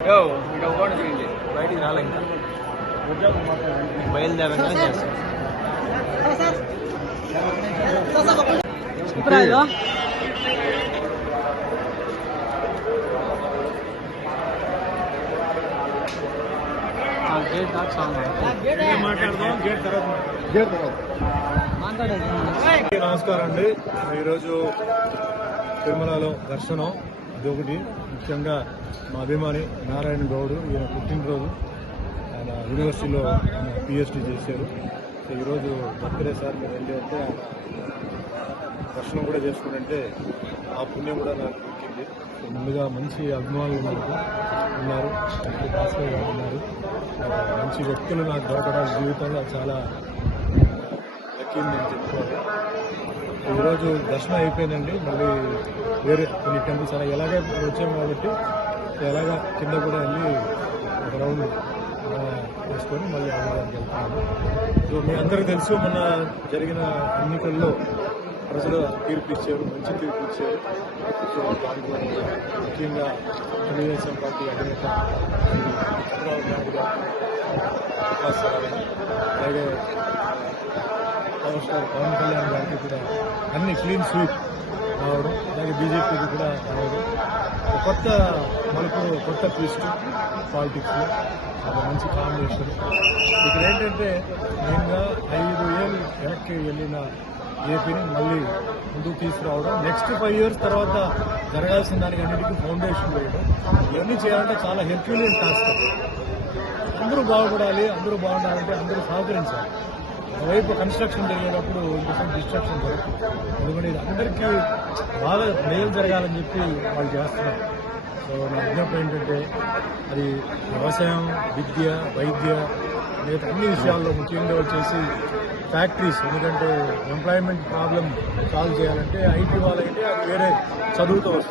బయటికి రాలే ఇంకా బయలుదేరంగా చేస్తాం. గేట్ దాకా నమస్కారం అండి. ఈరోజు తిరుమలలో దర్శనం ఇదొకటి. ముఖ్యంగా మా అభిమాని నారాయణ గౌడ్ ఈయన పుట్టినరోజు, ఆయన యూనివర్సిటీలో పిహెచ్డి చేశారు. సో ఈరోజు బర్త్డే సార్ మీరు వెళ్ళి అంటే దర్శనం కూడా చేసుకుంటే ఆ పుణ్యం కూడా నాకు దొరికింది. సో ముందుగా మంచి అభిమానులు నాకు ఉన్నారు, భాస్కర్ గారు ఉన్నారు. మంచి వ్యక్తులు నాకు దొరకడం జీవితంలో చాలా లక్కీని నేను చెప్పుకోవాలి. ఈరోజు దర్శనం అయిపోయిందండి. మళ్ళీ వేరే కొన్ని టెంపుల్స్ అలా ఎలాగే వచ్చాము కాబట్టి ఎలాగా కింద కూడా వెళ్ళి ఒక రౌండ్ వేసుకొని మళ్ళీ ఆలయానికి వెళ్తాము. సో మీ అందరికీ తెలుసు, మొన్న జరిగిన ఎన్నికల్లో ప్రజలు తీర్పు ఇచ్చారు, మంచి తీర్పు ఇచ్చారు. సో దాంట్లో ముఖ్యంగా తెలుగుదేశం పార్టీ అధినేత చంద్రబాబు నాయుడు గారు, అలాగే పవర్ స్టార్ పవన్ కళ్యాణ్ గారికి కూడా అన్ని క్లీన్ స్వీప్ రావడం, అలాగే బీజేపీకి కూడా రావడం, కొత్త మనకు కొత్త ట్విస్ట్ పాలిటిక్స్లో ఒక మంచి కాంబినేషన్. ఇక్కడ ఏంటంటే మెయిన్గా 5 ఏళ్ళు వెనక్కి వెళ్ళిన ఏపీని మళ్ళీ ముందుకు తీసుకురావడం, నెక్స్ట్ 5 ఇయర్స్ తర్వాత జరగాల్సిన దానికి అన్నిటికీ ఫౌండేషన్ వేయడం, ఇవన్నీ చేయాలంటే చాలా హెర్క్యులియన్ టాస్క్. అందరూ బాగుపడాలి, అందరూ బాగుండాలంటే అందరూ సహకరించాలి. ఒకవైపు కన్స్ట్రక్షన్ జరిగేటప్పుడు ఇంకొక డిస్ట్రక్షన్ జరుగుతుంది. ఎందుకంటే ఇది అందరికీ బాగా మేలు జరగాలని చెప్పి వాళ్ళు చేస్తున్నారు. సో నా విజ్ఞప్తి ఏంటంటే అది వ్యవసాయం, విద్య, వైద్య, మిగతా అన్ని విషయాల్లో ముఖ్యంగా వచ్చేసి ఫ్యాక్టరీస్, ఎందుకంటే ఎంప్లాయ్మెంట్ ప్రాబ్లం సాల్వ్ చేయాలంటే ఐటీ వాళ్ళైతే అది వేరే చదువుతో వస్తుంది.